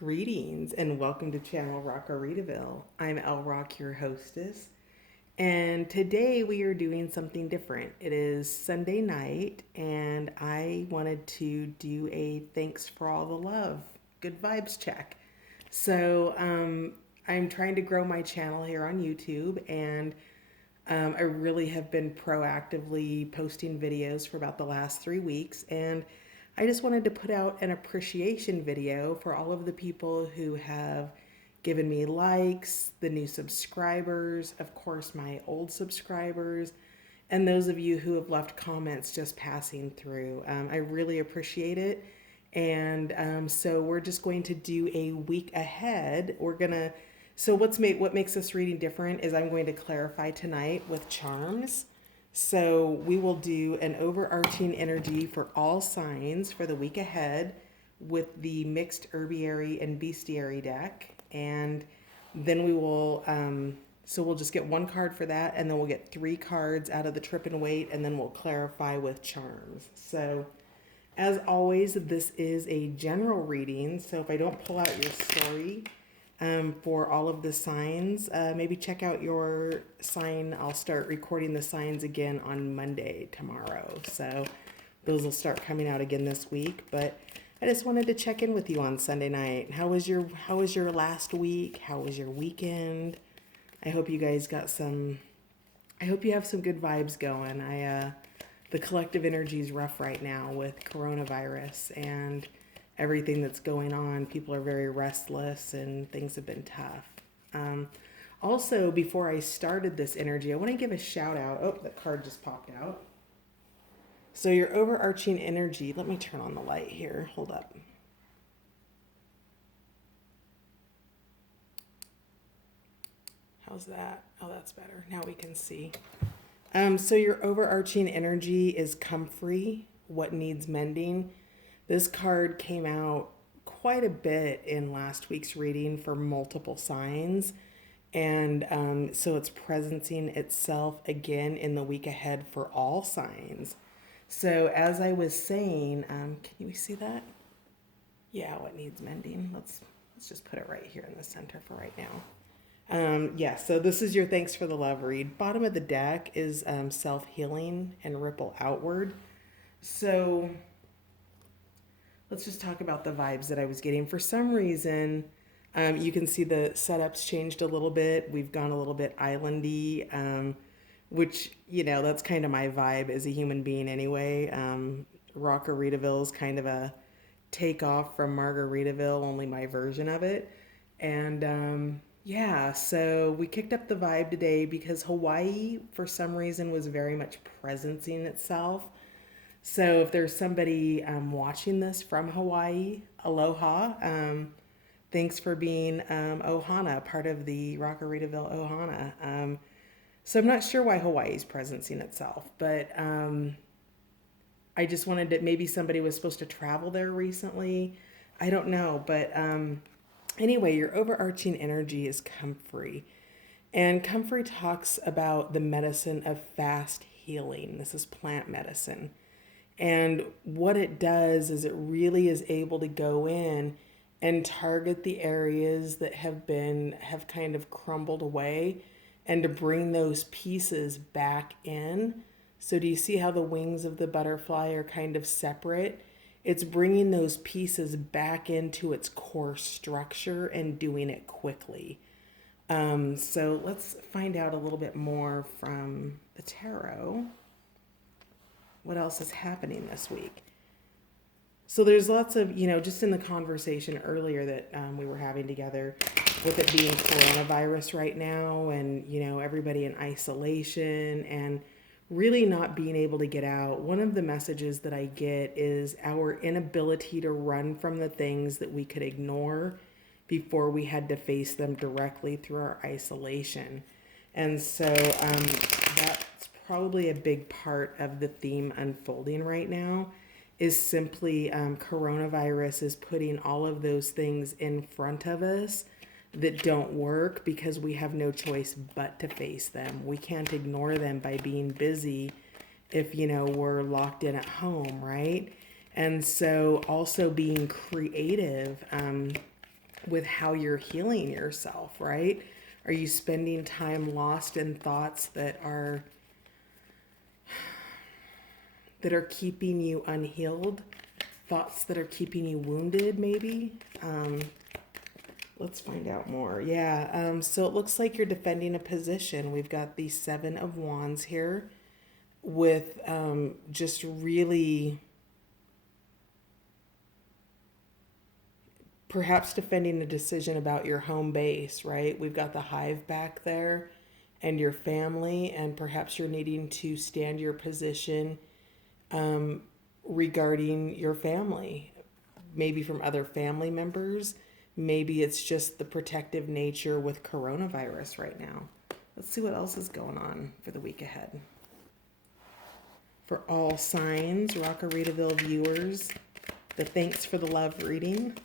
Greetings and welcome to Channel Rockaritaville. I'm El Rock, your hostess, and today we are doing something different. It is Sunday night, and I wanted to do a thanks for all the love, good vibes check. I'm trying to grow my channel here on YouTube, and I really have been proactively posting videos for about the last 3 weeks, and I just wanted to put out an appreciation video for all of the people who have given me likes, the new subscribers, of course, my old subscribers, and those of you who have left comments just passing through. I really appreciate it. And we're just going to do a week ahead. What makes this reading different is I'm going to clarify tonight with charms. So we will do an overarching energy for all signs for the week ahead with the mixed herbiary and bestiary deck. And then we'll just get one card for that, and then we'll get 3 cards out of the trip and wait, and then we'll clarify with charms. So as always, this is a general reading. So if I don't pull out your story, for all of the signs, maybe check out your sign. I'll start recording the signs again on Monday tomorrow. So those will start coming out again this week. But I just wanted to check in with you on Sunday night. How was your last week? How was your weekend? I hope you guys I hope you have some good vibes going. The collective energy is rough right now with coronavirus and everything that's going on. People are very restless and things have been tough. Also, before I started this energy, I want to give a shout out. Oh, that card just popped out. So your overarching energy, let me turn on the light here. Hold up. How's that? Oh, that's better. Now we can see. So your overarching energy is comfrey, what needs mending. This card came out quite a bit in last week's reading for multiple signs. And so it's presencing itself again in the week ahead for all signs. So as I was saying, can you see that? Yeah, what needs mending? Let's just put it right here in the center for right now. So this is your thanks for the love read. Bottom of the deck is self-healing and ripple outward. So let's just talk about the vibes that I was getting. For some reason, you can see the setups changed a little bit. We've gone a little bit islandy, which, that's kind of my vibe as a human being anyway. Rockaritaville is kind of a takeoff from Margaritaville, only my version of it. And so we kicked up the vibe today because Hawaii, for some reason, was very much presencing itself. So if there's somebody watching this from Hawaii, aloha. Thanks for being Ohana, part of the Rockaritaville Ohana. So I'm not sure why Hawaii's presencing itself, but I just wanted to, maybe somebody was supposed to travel there recently. I don't know, but anyway, your overarching energy is comfrey. And comfrey talks about the medicine of fast healing. This is plant medicine. And what it does is it really is able to go in and target the areas that have kind of crumbled away and to bring those pieces back in. So do you see how the wings of the butterfly are kind of separate? It's bringing those pieces back into its core structure and doing it quickly. So let's find out a little bit more from the tarot. What else is happening this week? So there's lots of, just in the conversation earlier that we were having together, with it being coronavirus right now and, everybody in isolation and really not being able to get out. One of the messages that I get is our inability to run from the things that we could ignore before we had to face them directly through our isolation. And so that's probably a big part of the theme unfolding right now, is simply coronavirus is putting all of those things in front of us that don't work because we have no choice but to face them. We can't ignore them by being busy if, we're locked in at home, right? And so also being creative, with how you're healing yourself, right? Are you spending time lost in thoughts that are keeping you unhealed? Thoughts that are keeping you wounded, maybe? Let's find out more. Yeah, so it looks like you're defending a position. We've got the Seven of Wands here with just really perhaps defending a decision about your home base, right? We've got the hive back there and your family, and perhaps you're needing to stand your position regarding your family, maybe from other family members. Maybe it's just the protective nature with coronavirus right now. Let's see what else is going on for the week ahead. For all signs, Rockaritaville viewers, the thanks for the love reading.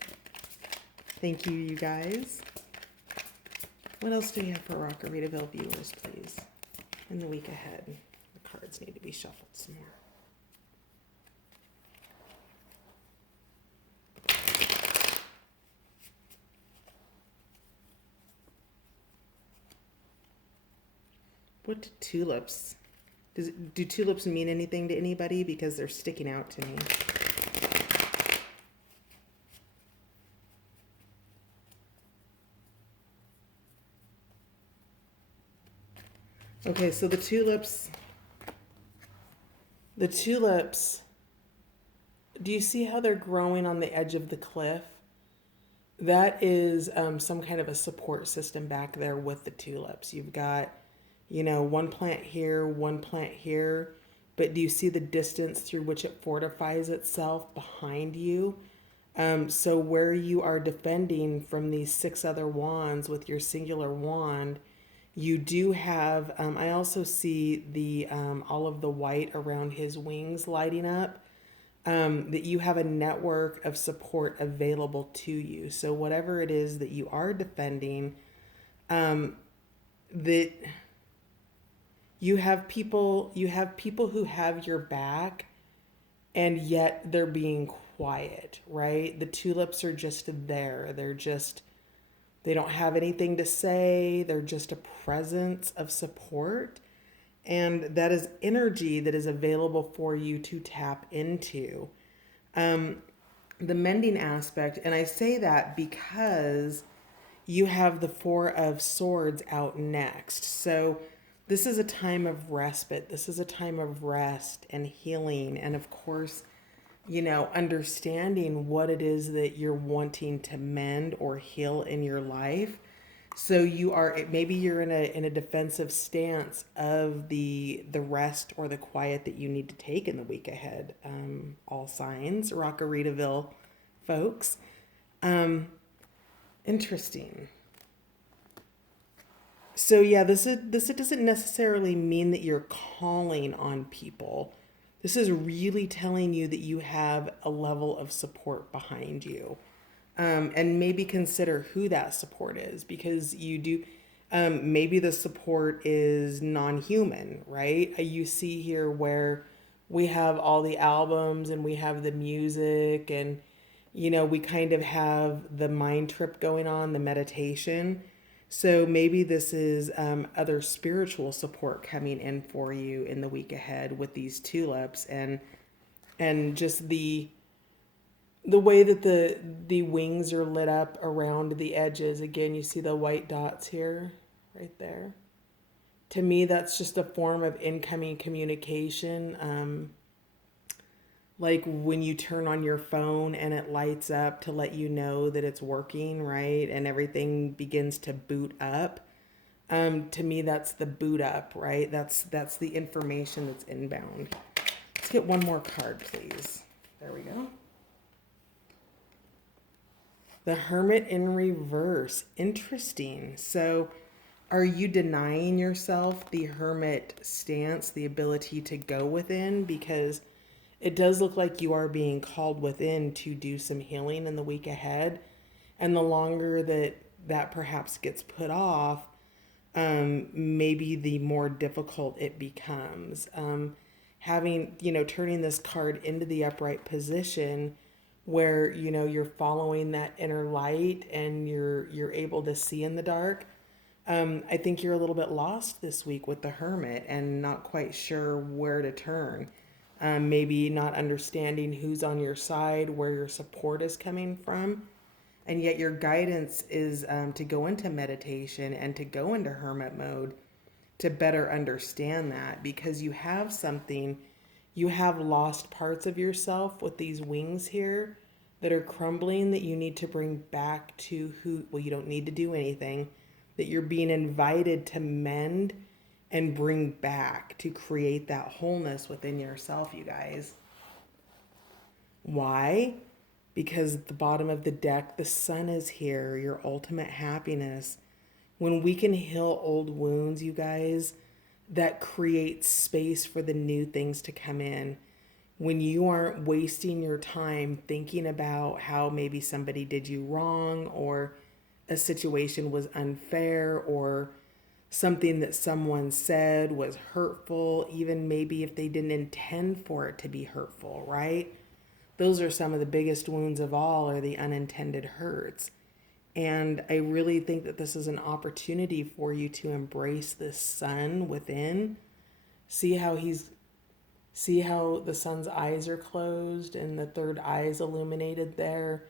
Thank you, you guys. What else do we have for Rockaritaville viewers, please, in the week ahead? The cards need to be shuffled some more. What do tulips? Do tulips mean anything to anybody? Because they're sticking out to me. Okay, so the tulips, do you see how they're growing on the edge of the cliff? That is some kind of a support system back there with the tulips. You've got, one plant here, one plant here, but do you see the distance through which it fortifies itself behind you? So where you are defending from these 6 other wands with your singular wand, you do have, I also see the all of the white around his wings lighting up, that you have a network of support available to you. So whatever it is that you are defending, that you have people who have your back, and yet they're being quiet, right? The tulips are just there. They don't have anything to say. They're just a presence of support. And that is energy that is available for you to tap into. The mending aspect, and I say that because you have the 4 of Swords out next. So this is a time of respite. This is a time of rest and healing. And of course, understanding what it is that you're wanting to mend or heal in your life. So maybe you're in a defensive stance of the rest or the quiet that you need to take in the week ahead. All signs, Rockaritaville folks. Interesting. So yeah, this doesn't necessarily mean that you're calling on people. This is really telling you that you have a level of support behind you. And maybe consider who that support is, because you do, maybe the support is non-human, right? You see here where we have all the albums and we have the music, and, we kind of have the mind trip going on, the meditation. So maybe this is other spiritual support coming in for you in the week ahead with these tulips, and just the way that the wings are lit up around the edges. Again, you see the white dots here, right there. To me, that's just a form of incoming communication. Like when you turn on your phone and it lights up to let you know that it's working, right? And everything begins to boot up. To me, that's the boot up, right? That's the information that's inbound. Let's get one more card, please. There we go. The Hermit in reverse. Interesting. So are you denying yourself the Hermit stance, the ability to go within? Because it does look like you are being called within to do some healing in the week ahead. And the longer that perhaps gets put off, maybe the more difficult it becomes. Turning this card into the upright position where, you're following that inner light and you're able to see in the dark. I think you're a little bit lost this week with the Hermit and not quite sure where to turn. Maybe not understanding who's on your side, where your support is coming from. And yet your guidance is to go into meditation and to go into hermit mode to better understand that, because you have lost parts of yourself with these wings here that are crumbling, that you need to bring back to well, you don't need to do anything, that you're being invited to mend and bring back to create that wholeness within yourself, you guys. Why? Because at the bottom of the deck, the sun is here, your ultimate happiness. When we can heal old wounds, you guys, that creates space for the new things to come in. When you aren't wasting your time thinking about how maybe somebody did you wrong, or a situation was unfair, or something that someone said was hurtful, even maybe if they didn't intend for it to be hurtful, right? Those are some of the biggest wounds of all, are the unintended hurts. And I really think that this is an opportunity for you to embrace this sun within. See how the sun's eyes are closed and the third eye is illuminated there.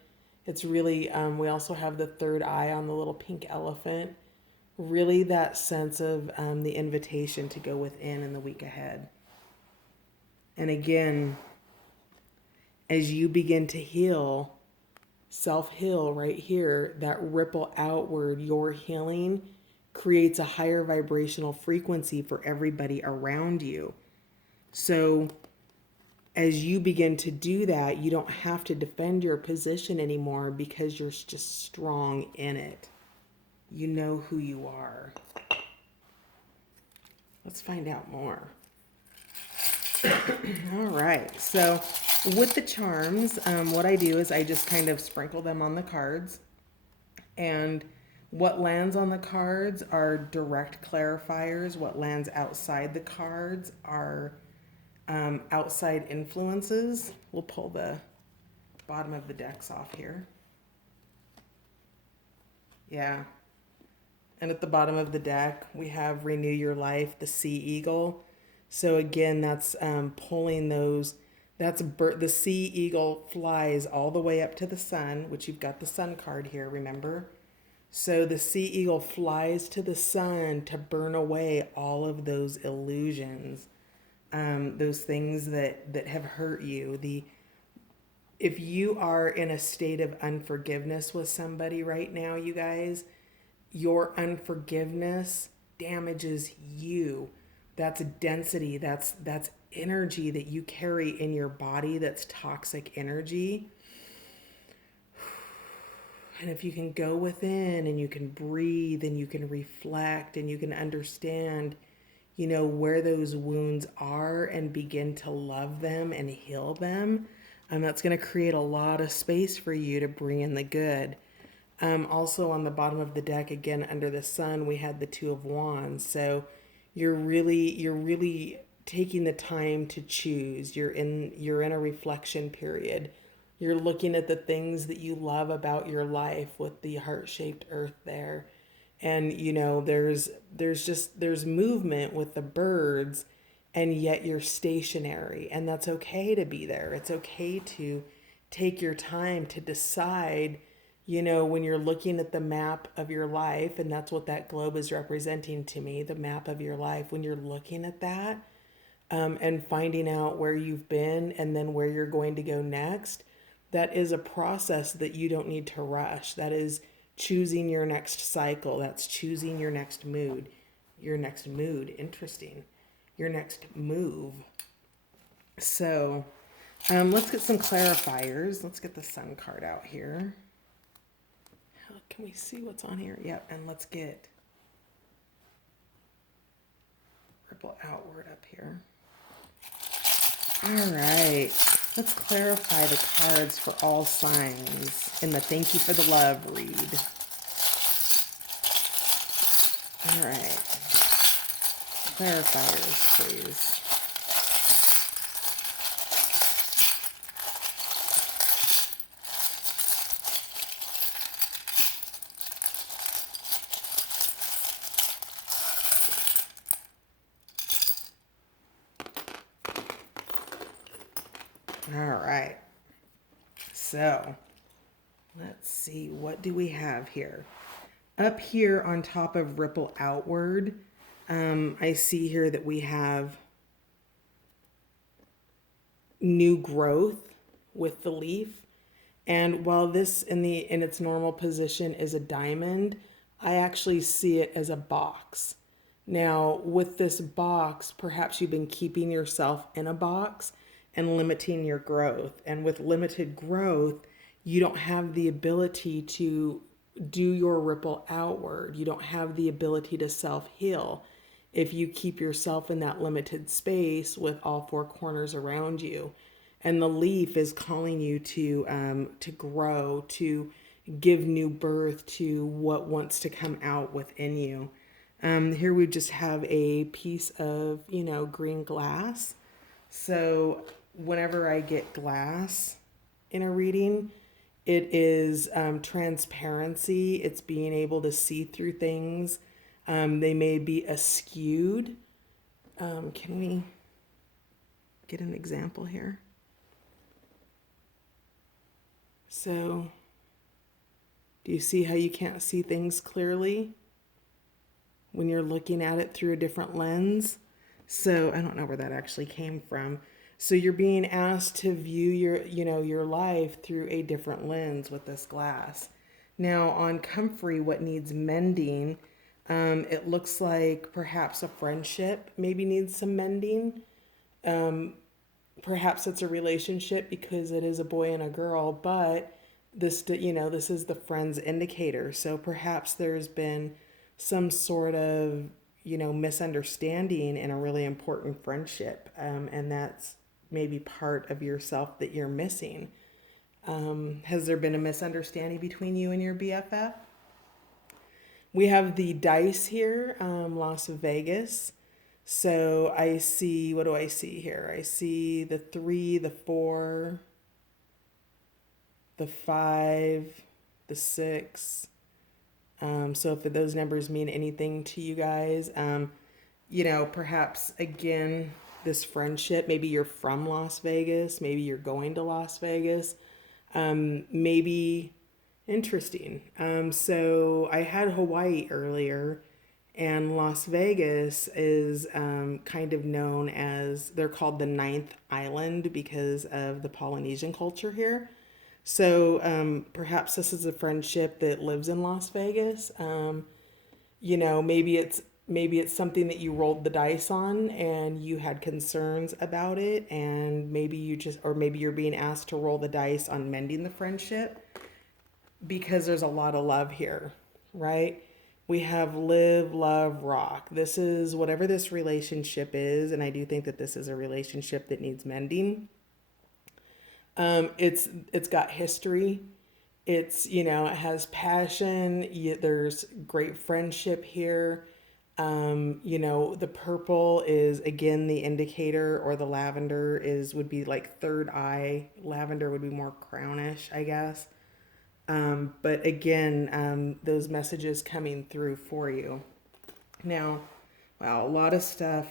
It's really, we also have the third eye on the little pink elephant. Really that sense of the invitation to go within in the week ahead. And again, as you begin to heal, self-heal right here, that ripple outward, your healing creates a higher vibrational frequency for everybody around you. So as you begin to do that, you don't have to defend your position anymore, because you're just strong in it. You know who you are. Let's find out more. All right, so with the charms, what I do is I just kind of sprinkle them on the cards, and what lands on the cards are direct clarifiers. What lands outside the cards are outside influences. We'll pull the bottom of the decks off here. Yeah. And at the bottom of the deck, we have Renew Your Life, the Sea Eagle. So again, that's pulling those, the Sea Eagle flies all the way up to the sun, which you've got the sun card here, remember? So the Sea Eagle flies to the sun to burn away all of those illusions, those things that have hurt you. If you are in a state of unforgiveness with somebody right now, you guys, your unforgiveness damages you. That's a density, that's energy that you carry in your body, that's toxic energy. And if you can go within and you can breathe and you can reflect and you can understand, where those wounds are, and begin to love them and heal them, that's going to create a lot of space for you to bring in the good. Also on the bottom of the deck, again, under the sun, we had the Two of Wands. So you're really taking the time to choose. You're in a reflection period. You're looking at the things that you love about your life with the heart-shaped earth there. And, there's movement with the birds, and yet you're stationary. And that's okay to be there. It's okay to take your time to decide, when you're looking at the map of your life, and that's what that globe is representing to me, the map of your life. When you're looking at that, and finding out where you've been and then where you're going to go next, that is a process that you don't need to rush. That is choosing your next cycle. That's choosing your next mood. Interesting. Your next move. So let's get some clarifiers. Let's get the sun card out here. Can we see what's on here? Yep, and let's get ripple outward up here. All right, let's clarify the cards for all signs in the Thank You for the Love read. All right, clarifiers, please. All right. So let's see. What do we have here? Up here on top of ripple outward, I see here that we have new growth with the leaf. And while this in its normal position is a diamond, I actually see it as a box. Now, with this box, perhaps you've been keeping yourself in a box and limiting your growth. And with limited growth, you don't have the ability to do your ripple outward. You don't have the ability to self heal if you keep yourself in that limited space with all four corners around you. And the leaf is calling you to grow, to give new birth to what wants to come out within you. Here we just have a piece of, green glass. So whenever I get glass in a reading, it is transparency. It's being able to see through things. They may be askewed. Can we get an example here? So, do you see how you can't see things clearly when you're looking at it through a different lens? So, I don't know where that actually came from. So, you're being asked to view your life through a different lens with this glass. Now, on comfrey, what needs mending, it looks like perhaps a friendship maybe needs some mending. Perhaps it's a relationship because it is a boy and a girl, but this is the friend's indicator. So perhaps there's been some sort of, misunderstanding in a really important friendship. And that's maybe part of yourself that you're missing. Has there been a misunderstanding between you and your BFF? We have the dice here, Las Vegas. So I see, what do I see here? I see the 3, the 4, the 5, the 6. So if those numbers mean anything to you guys, perhaps again, this friendship, maybe you're from Las Vegas, maybe you're going to Las Vegas, maybe interesting. So I had Hawaii earlier. And Las Vegas is kind of known as, they're called the ninth island because of the Polynesian culture here. So perhaps this is a friendship that lives in Las Vegas. Maybe it's something that you rolled the dice on and you had concerns about it, and maybe you're being asked to roll the dice on mending the friendship because there's a lot of love here, right? We have live, love, rock. This is whatever this relationship is, and I do think that this is a relationship that needs mending. It's got history. It has passion. There's great friendship here. The purple is again the indicator, or the lavender would be like third eye. Lavender would be more crownish, I guess. But again, those messages coming through for you. Now, wow, a lot of stuff.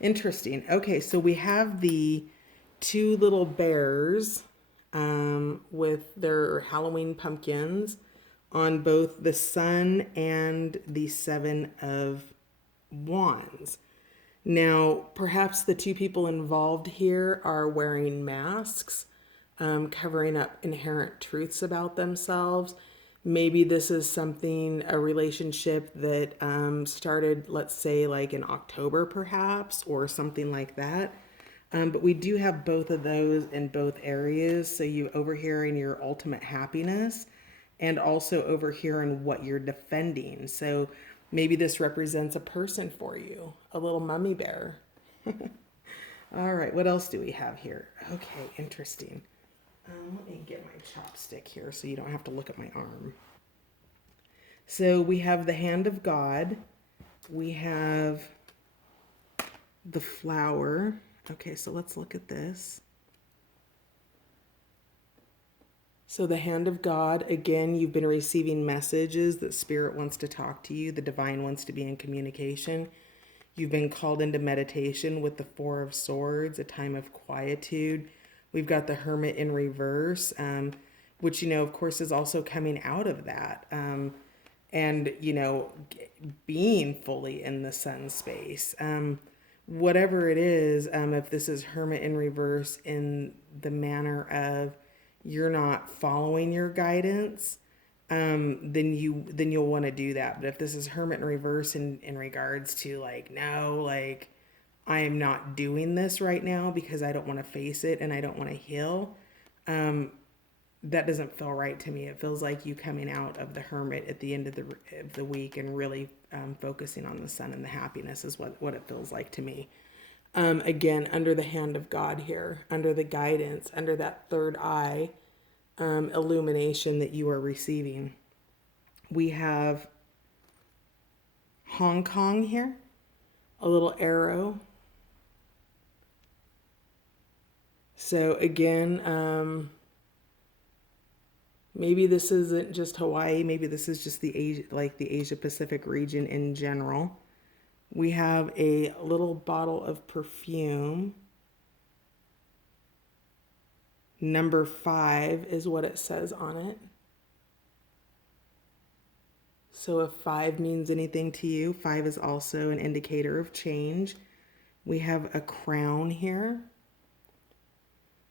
Interesting. Okay, so we have the 2 little bears with their Halloween pumpkins on both the sun and the 7 of wands. Now, perhaps the 2 people involved here are wearing masks, covering up inherent truths about themselves. Maybe this is a relationship that started, let's say, like in October, perhaps, or something like that. But we do have both of those in both areas. So you over here in your ultimate happiness, and also over here in what you're defending. So maybe this represents a person for you, a little mummy bear. All right, what else do we have here? Okay, interesting. Let me get my chopstick here so you don't have to look at my arm. So we have the hand of God. We have the flower. Okay, so let's look at this. So the hand of God, again, you've been receiving messages that Spirit wants to talk to you. The divine wants to be in communication. You've been called into meditation with the 4 of Swords, a time of quietude. We've got the Hermit in reverse, which, of course, is also coming out of that. And, being fully in the sun space. Whatever it is, if this is Hermit in reverse in the manner of you're not following your guidance, then you'll want to do that. But if this is Hermit in reverse in regards to like, no, like I am not doing this right now because I don't want to face it and I don't want to heal, that doesn't feel right to me. It feels like you coming out of the Hermit at the end of the week and really focusing on the sun and the happiness is what it feels like to me. Again, under the hand of God here, under the guidance, under that third eye illumination that you are receiving. We have Hong Kong here, a little arrow. So again, maybe this isn't just Hawaii. Maybe this is just the Asia Pacific region in general. We have a little bottle of perfume. Number 5 is what it says on it. So if 5 means anything to you, 5 is also an indicator of change. We have a crown here.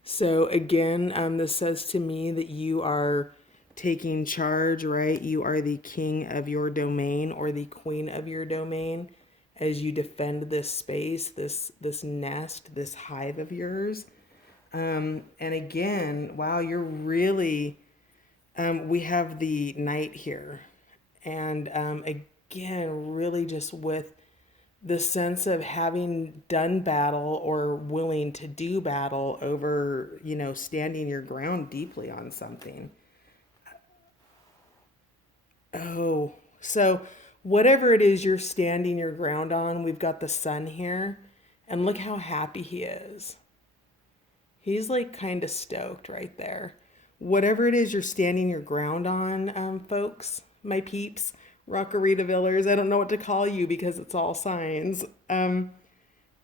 So again, this says to me that you are taking charge, right? You are the king of your domain or the queen of your domain as you defend this space, this nest, this hive of yours. And again, wow, you're really, we have the knight here. And again, really just with the sense of having done battle or willing to do battle over, standing your ground deeply on something. Oh, so whatever it is you're standing your ground on, we've got the sun here. And look how happy he is. He's like kind of stoked right there. Whatever it is you're standing your ground on, folks, my peeps, Rockarita Villers, I don't know what to call you because it's all signs.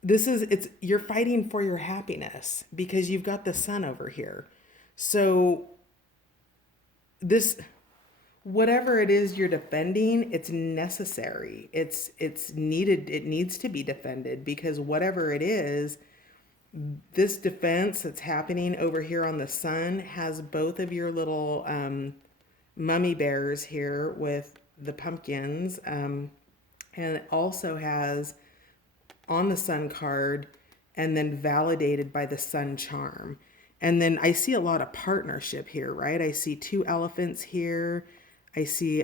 You're fighting for your happiness because you've got the sun over here. So whatever it is you're defending, it's necessary. It's needed. It needs to be defended because whatever it is, this defense that's happening over here on the sun has both of your little mummy bears here with the pumpkins. And it also has on the sun card and then validated by the sun charm. And then I see a lot of partnership here, right? I see 2 elephants here. I see,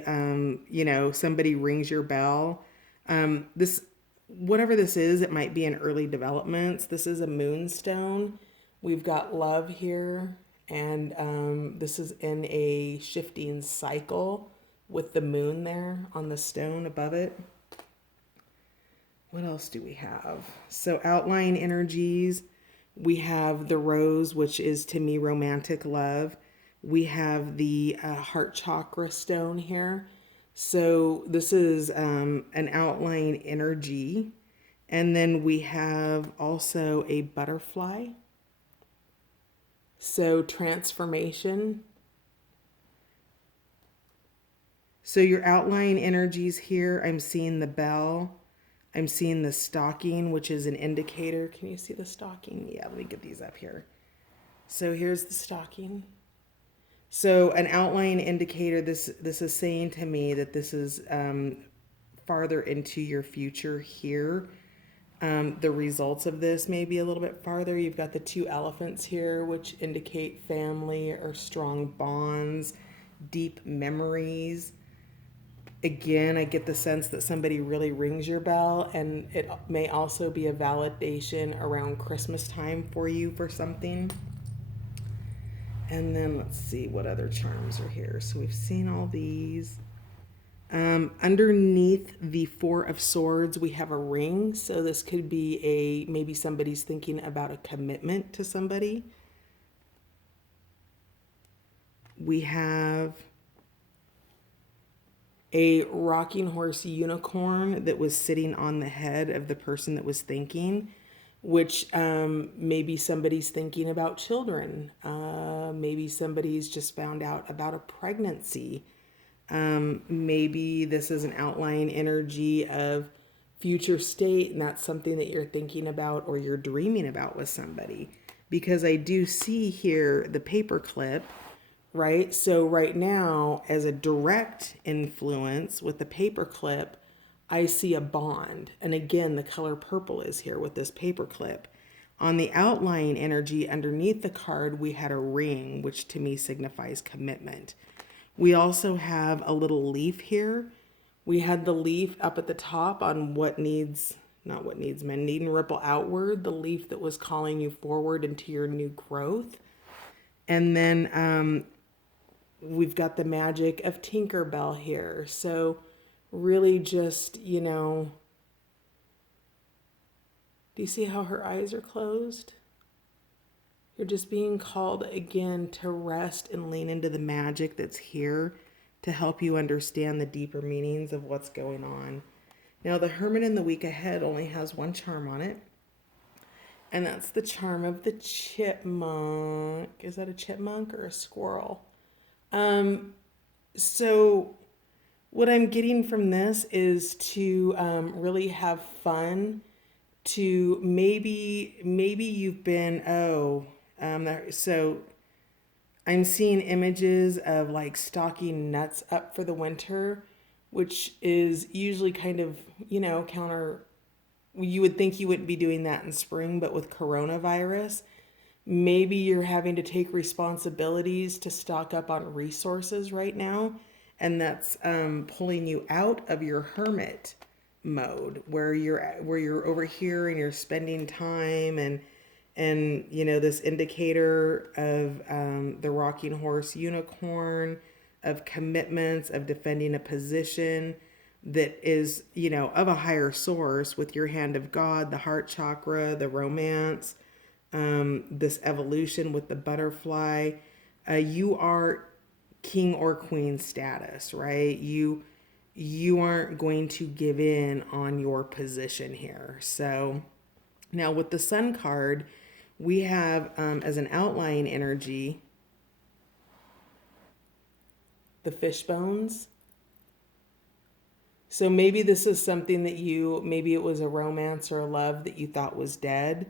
somebody rings your bell. Whatever this is, it might be in early developments. This is a moonstone. We've got love here. And this is in a shifting cycle with the moon there on the stone above it. What else do we have? So outline energies. We have the rose, which is to me romantic love. We have the heart chakra stone here. So this is an outline energy. And then we have also a butterfly. So transformation. So your outline energies here, I'm seeing the bell. I'm seeing the stocking, which is an indicator. Can you see the stocking? Yeah, let me get these up here. So here's the stocking. So an outline indicator, this is saying to me that this is farther into your future here. The results of this may be a little bit farther. You've got the 2 elephants here, which indicate family or strong bonds, deep memories. Again, I get the sense that somebody really rings your bell, and it may also be a validation around Christmas time for you for something. And then let's see what other charms are here. So we've seen all these. Underneath the 4 of Swords, we have a ring. So this could be maybe somebody's thinking about a commitment to somebody. We have a rocking horse unicorn that was sitting on the head of the person that was thinking. which maybe somebody's thinking about children. Maybe somebody's just found out about a pregnancy. Maybe this is an outlying energy of future state, and that's something that you're thinking about or you're dreaming about with somebody. Because I do see here the paper clip, right? So right now, as a direct influence with the paper clip, I see a bond. And again, the color purple is here with this paper clip. On the outlying energy underneath the card, we had a ring, which to me signifies commitment. We also have a little leaf here. We had the leaf up at the top on what needs, not what needs mending, ripple outward, the leaf that was calling you forward into your new growth. And then we've got the magic of Tinkerbell here. So really just, you know, do you see how her eyes are closed? You're just being called again to rest and lean into the magic that's here to help you understand the deeper meanings of what's going on. Now, the Hermit in the week ahead only has one charm on it, and that's the charm of the chipmunk. Is that a chipmunk or a squirrel? So what I'm getting from this is to really have fun. To maybe you've been so I'm seeing images of like stocking nuts up for the winter, which is usually kind of, you know, counter. You would think you wouldn't be doing that in spring, but with coronavirus, maybe you're having to take responsibilities to stock up on resources right now, and that's pulling you out of your hermit mode where you're over here and you're spending time and you know, this indicator of the rocking horse unicorn, of commitments, of defending a position that is, you know, of a higher source with your hand of God, the heart chakra, the romance, this evolution with the butterfly. You are king or queen status, right? You aren't going to give in on your position here. So now with the Sun card, we have as an outlying energy the fish bones. So maybe this is something that maybe it was a romance or a love that you thought was dead,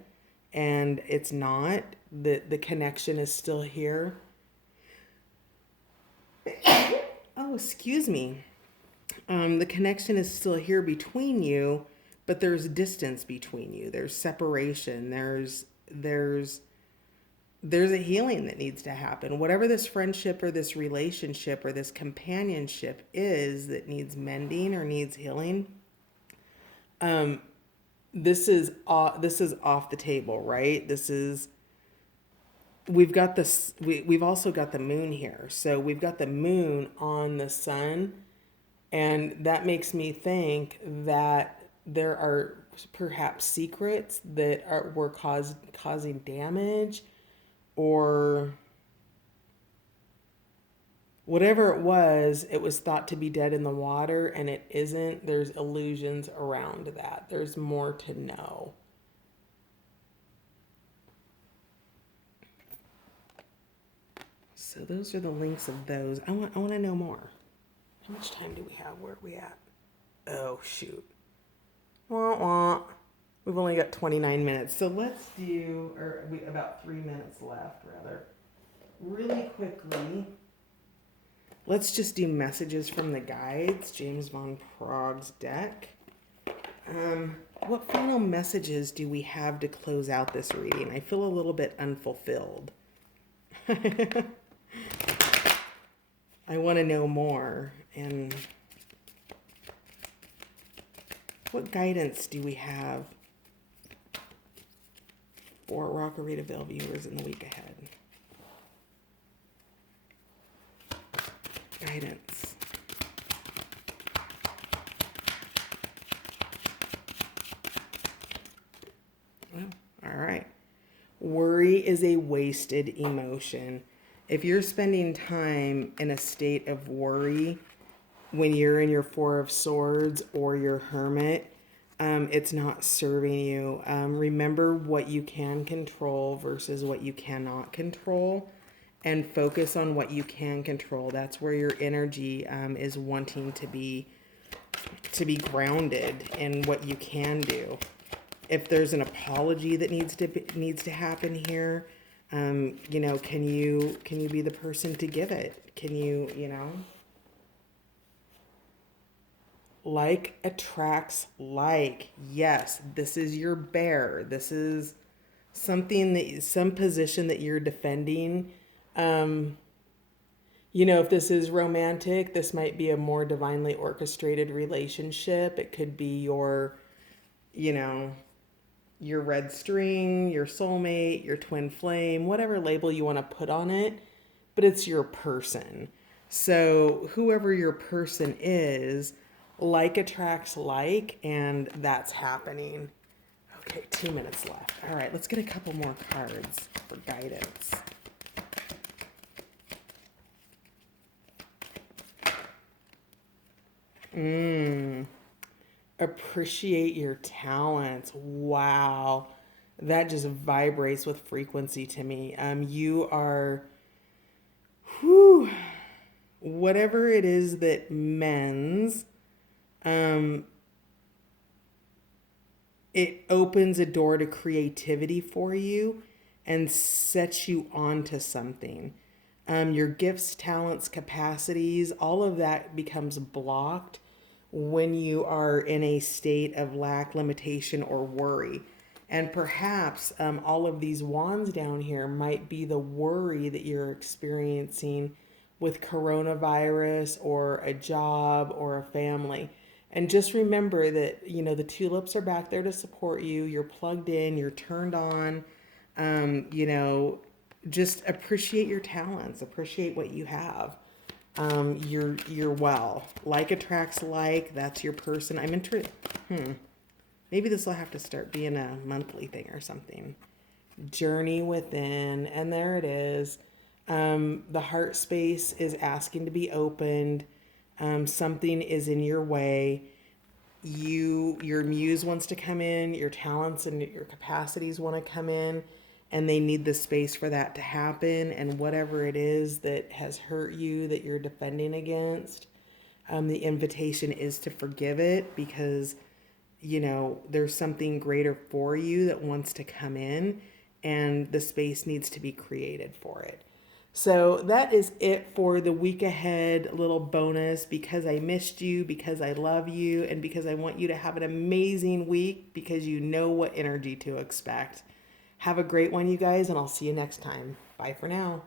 and it's not. The connection is still here. Oh, excuse me. The connection is still here between you, but there's distance between you. There's separation. There's a healing that needs to happen. Whatever this friendship or this relationship or this companionship is that needs mending or needs healing, this is off the table, right? We've got this. We've also got the moon here, so we've got the moon on the sun, and that makes me think that there are perhaps secrets that were causing damage, or whatever it was thought to be dead in the water, and it isn't. There's illusions around that. There's more to know. So those are the links of those. I want to know more. How much time do we have? Where are we at? Oh, shoot. Wah, wah. We've only got 29 minutes. So let's do, about 3 minutes left, rather. Really quickly, let's just do messages from the guides, James Von Prague's deck. What final messages do we have to close out this reading? I feel a little bit unfulfilled. I want to know more. And what guidance do we have for Rockaritaville viewers in the week ahead? Guidance. Well, all right. Worry is a wasted emotion. If you're spending time in a state of worry when you're in your Four of Swords or your Hermit, It's not serving you. Remember what you can control versus what you cannot control, and focus on what you can control. That's where your energy is wanting to be grounded in what you can do. If there's an apology that needs to happen here, can you be the person to give it? Can you. Like attracts like. Yes, this is your bear. This is some position that you're defending. Um, if this is romantic, this might be a more divinely orchestrated relationship. It could be you know, your red string, your soulmate, your twin flame, whatever label you want to put on it, but it's your person. So, whoever your person is, like attracts like, and that's happening. Okay, 2 minutes left. All right, let's get a couple more cards for guidance. Appreciate your talents. Wow. That just vibrates with frequency to me. You are, whew, whatever it is that mends, um, it opens a door to creativity for you and sets you onto something. Your gifts, talents, capacities, all of that becomes blocked when you are in a state of lack, limitation, or worry. And perhaps all of these wands down here might be the worry that you're experiencing with coronavirus or a job or a family. And just remember that, the tulips are back there to support you. You're plugged in, you're turned on. Um, you know, just appreciate your talents, appreciate what you have. You're well. Like attracts like, that's your person. I'm interested. Maybe this will have to start being a monthly thing or something. Journey within, and there it is. The heart space is asking to be opened. Something is in your way. Your muse wants to come in, your talents and your capacities want to come in, and they need the space for that to happen. And whatever it is that has hurt you, that you're defending against, the invitation is to forgive it, because there's something greater for you that wants to come in, and the space needs to be created for it. So that is it for the week ahead little bonus, because I missed you, because I love you, and because I want you to have an amazing week, because you know what energy to expect. Have a great one, you guys, and I'll see you next time. Bye for now.